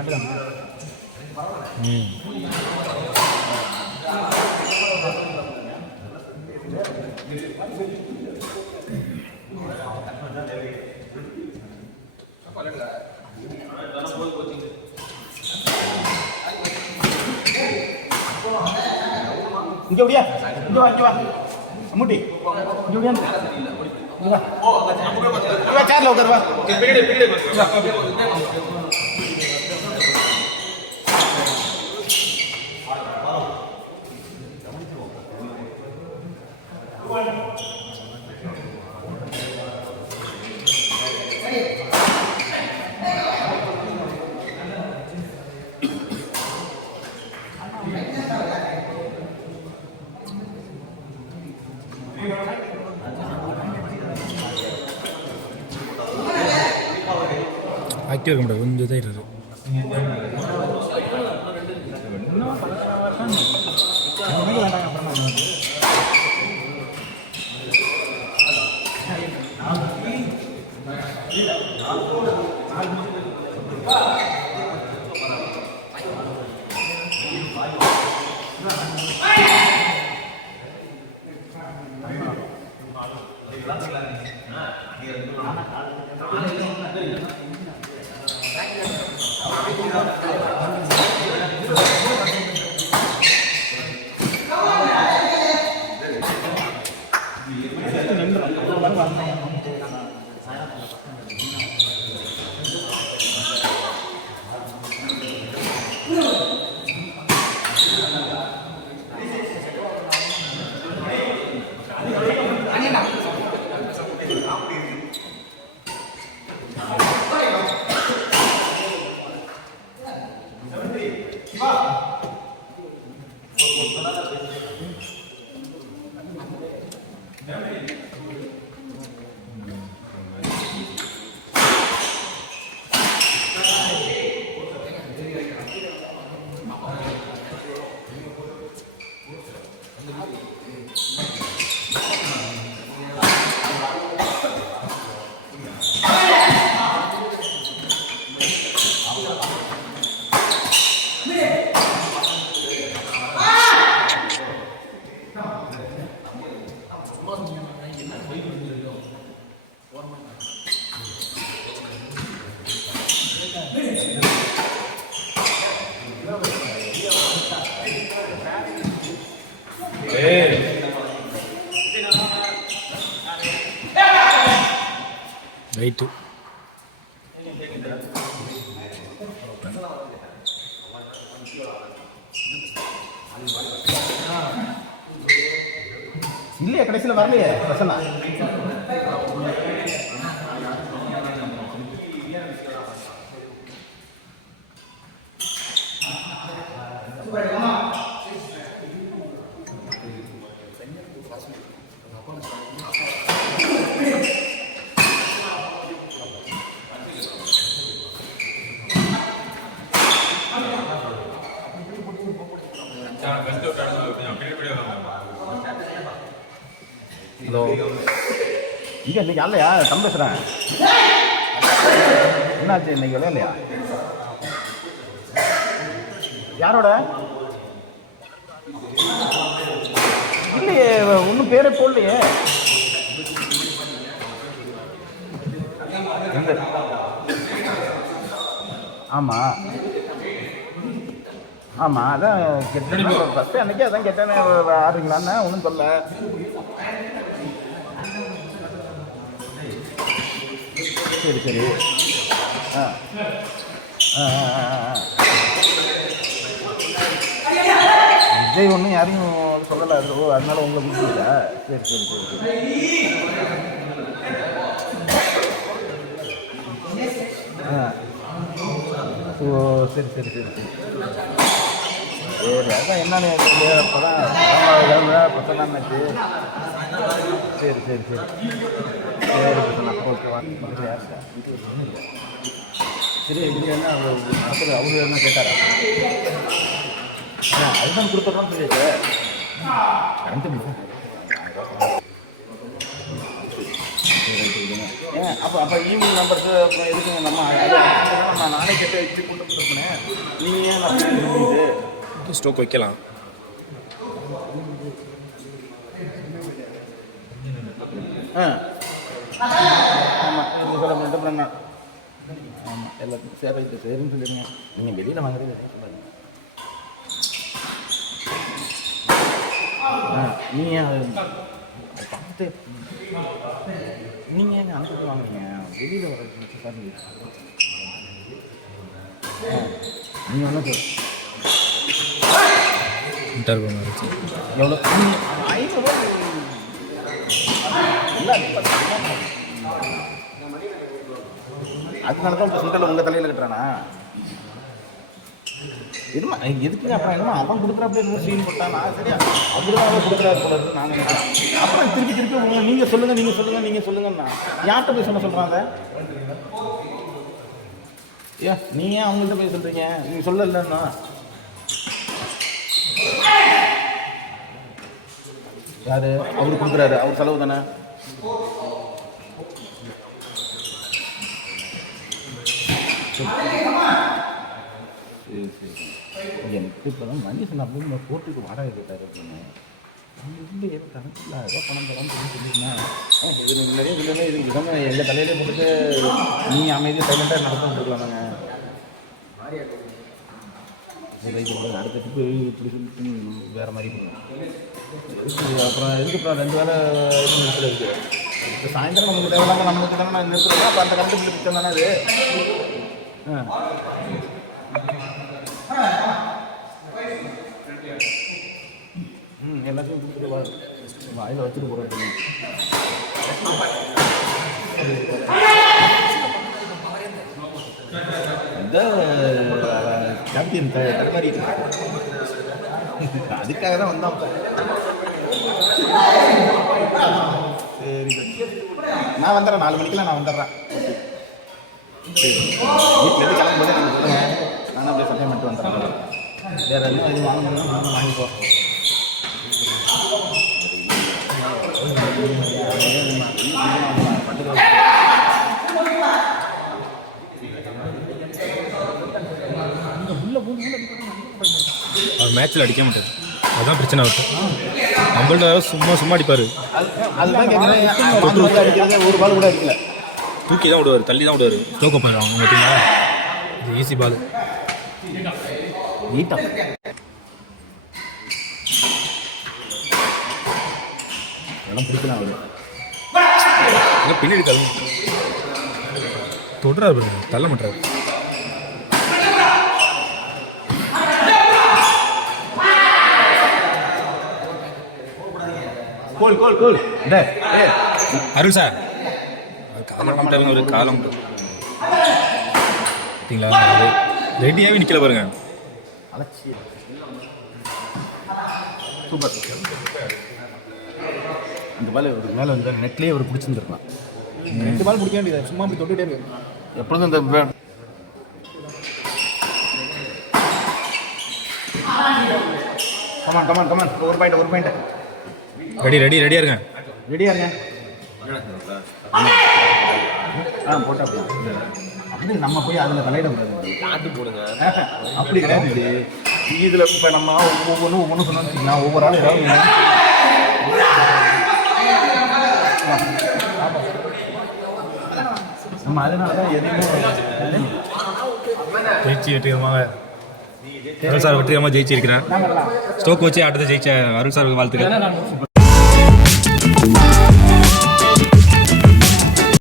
இங்கே முடியா இங்கே வா மூட்டி இங்கே முடியா சேர்ல உட்காருவா ஆக்டிவ் இருக்க முடியாது கொஞ்சம் இதாக இருக்குது ரைட்டு இல்லையா கடைசியில் வரலையே பிரசன்னா ஹலோ இங்கே இன்னைக்கு அல்லையா தம் பேசுகிறேன் என்னாச்சு இன்னைக்கு விளையாடலையா யாரோட இல்லையே ஒன்றும் பேரே போடலையே எந்த ஆமாம் ஆமாம் அதான் கேட்டேன் ஃபஸ்ட்டு அன்றைக்கி அதான் கேட்டேன் ஆடுறீங்களான்னு ஒன்றும் சொல்ல சரி சரி ஆ ஆ விஜய் ஒன்றும் யாரையும் சொல்லலை அதனால உங்களை கொடுத்துருக்கா சரி சரி சரி ஆ ஓ சரி சரி சரி சரி சரி அதான் என்னன்னு அப்போ தான் பசங்களாச்சு சரி சரி சரி சரி பசங்க ஓகேவா சரி இது என்ன அவரு என்ன கேட்டாரா அதுதான் கொடுத்துட்றோம்னு சொல்லிட்டு கரண்ட் அப்போ ஈவினிங் நம்பருக்கு அப்புறம் எதுக்குங்க நம்ம அது நான் நானே கெட்ட வச்சு கொண்டு போட்டுருப்பேன். நீங்கள் ஏன் நான் சொல்லிட்டு ஸ்டோக் வைக்கலாம். ஆமாம் நீங்கள் சொல்ல பண்ணிட்டு ஆமாம் எல்லாத்துக்கும் சரின்னு சொல்லிடுங்க. நீங்கள் வெளியில் வாங்குறது சொல்லாதீங்க. நீங்கள் பார்த்து நீங்கள் எங்கள் அனுப்பிட்டு வாங்குறீங்க வெளியில் வர சார். நீங்கள் ஒன்றும் சார் எவ்வளோ 500 இல்லை அதனால தான் இப்போ சுண்டல் உங்கள் தலையில் கட்டுறானா என்னமா எதுக்குங்க? அப்புறம் என்னமா அவன் கொடுக்குறாப்பே என்ன சீன் போட்டானா சரியா அப்படிதான் அவன் கொடுக்குறாரு போல இருக்கு நான் நினைக்கிறேன். அப்புறம் திருப்பி உங்க நீங்கள் சொல்லுங்கண்ணா யார்கிட்ட போய் சொல்கிறாங்க? ஏன் நீ ஏன் அவங்கள்ட்ட போய் சொல்கிறீங்க? நீங்கள் சொல்லலைன்னா யார் அவர் கொடுக்குறாரு, அவர் செலவு தானே. சரி எனக்கு இப்போ தான் மணி சொன்ன இந்த கோர்ட்டுக்கு வாடகை கேட்டார் அப்படின்னு இருந்து எதுவும் கணக்கில் ஏதோ பணம் தரான்னு சொல்லியிருந்தேன். இது நிறைய இல்லைன்னா இது விதமாக எங்கள் தலையிலே போட்டுட்டு நீங்கள் அமைதியாக சைலண்டாக நடத்துன்னு இருக்கலாமாங்க. அடுத்த டிப்பு இப்படி சொல்லிட்டு வேறு மாதிரி அப்புறம் எதுக்கு 2 வேலை நிறுத்தல இருக்குது. இப்போ சாயந்தரம் நமக்கு தேவையில்லாமல் நமக்கு தானே நான் நிறுத்துறேன். அப்போ அந்த கரண்ட் பில்லு பிடிச்சம் தானே அது. எல்லாத்தையும் கொடுத்துட்டு வாயில் வச்சுட்டு போகிறேன். இந்த கேப்டன் தடுமாறி அதுக்காக தான் வந்தான். சரி நான் வந்துடுறேன் 4 மணிக்கெலாம் நான் வந்துடுறேன். சரி வீட்டிலேருந்து கிளம்பும்போது நான் சொல்லுவேன். நானும் அப்படியே சட்டையை மட்டும் வந்துடுறேன். வேறு எதுவும் இது வாங்க முடியும் வாங்கிப்போ. அவர் மேட்ச்சில் அடிக்க மாட்டார், அதுதான் பிரச்சனை அவர்கிட்ட. நம்மள்ட்ட சும்மா அடிப்பார். அதுதான் கேட்குறேன். ஒரு பால் கூட அடிக்கல, தூக்கி தான் விடுவார், தள்ளி தான் விடுவார். தூக்க போயிடுவாங்க பார்த்தீங்களா? இது ஈஸி பால். நீட்டாக இதெல்லாம் பிடிக்கலாம். அவர் பின்னாடி தள்ள தொடுறாரு, தள்ள மாட்டாரு. கோல் அருள் சார் ஒரு காலம் பார்த்தீங்களா? ரெடியாகவே நிற்கல பாருங்க. சூப்பர். இந்த பால் ஒரு மேலே வந்து நெட்லேயே ஒரு பிடிச்சிருந்துருக்கலாம். 2 பால் பிடிக்க வேண்டியது, சும்மா அப்படி தொட்டுகிட்டே இருக்கு எப்பொழுதும். இந்த கமான் ஒரு பாயிண்ட் ரெடியாக இருங்க. போட்டா அப்படி நம்ம போய் அதில் தலையிடக்கூடாது. காட்டி போடுங்க அப்படி கிடையாது. இதில் இப்போ நம்ம ஒவ்வொன்றும் சொன்னோம்னா ஒவ்வொரு ஆளும் ஏதாவது நம்ம அதனால தான் எதுவுமே ஜெயிச்சு வெற்றிகரமாக அருள் சார் வெற்றிகரமாக ஜெயிச்சிருக்கிறேன். ஸ்டோக் வச்சு ஆட்டத்தை ஜெயிச்ச அருள் சார் வாழ்த்துக்கள்.